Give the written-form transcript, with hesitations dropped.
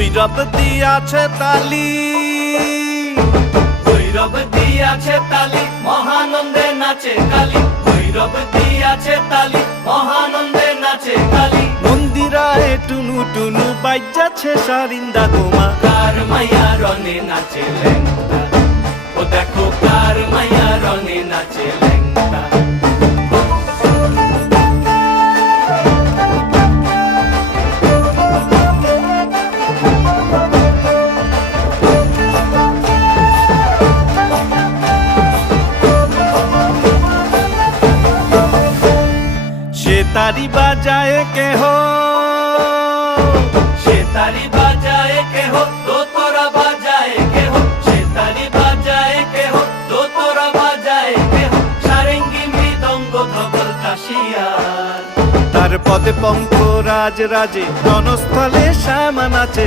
ভৈরব দিয়াছে তালি, ভৈরব দিয়াছে তালি, মহানন্দে নাচে কালী। ভৈরব দিয়াছে তালি, মহানন্দে নাচে কালী। মন্দিরায় টুনু টুনু বাজ্যাছে সারিন্দা গোমা। কার মাইয়া রনে নাচে ল্যাংটা, ও দেখো কার মাইয়া রনে নাচে ল্যাংটা। সে তারি বাজায় কেহ, সে তারি বাজায় কেহ, দোতরা বাজায় কেহ। সে তারি বাজায় কেহ, দোতরা বাজায় কেহ। সারেঙ্গি মৃদঙ্গ ধবল কাশিয়ার। তার পদে পঙ্ক রাজ রাজে, রণস্থলে শ্যামা নাচে।